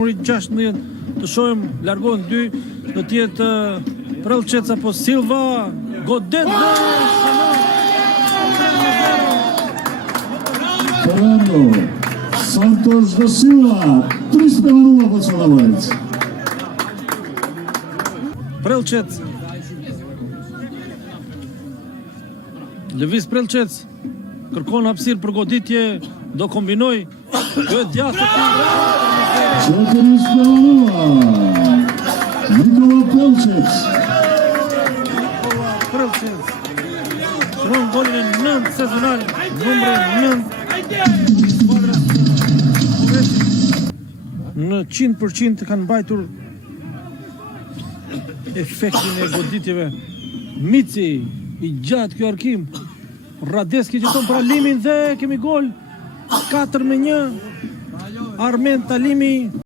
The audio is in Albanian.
16 të shohim largohen 2, do të jetë Prelçec apo Silva, godet Fernando Santos da Silva, 3-0 për Salavaret. Prelçec. Lëviz Prelçec, kërkon hapësirë për goditje, do kombinoj, do e djathtë Četiri Spenova, Nikola Prelçec. Prelçec. Shëron golin e 9 sezonal, numre 9. Në 100% kanë mbajtur efektin e goditjeve. Mici, i gjatë kjo arkim. Radeski jeton për Alimin dhe kemi gol 4-1. Armen Talimi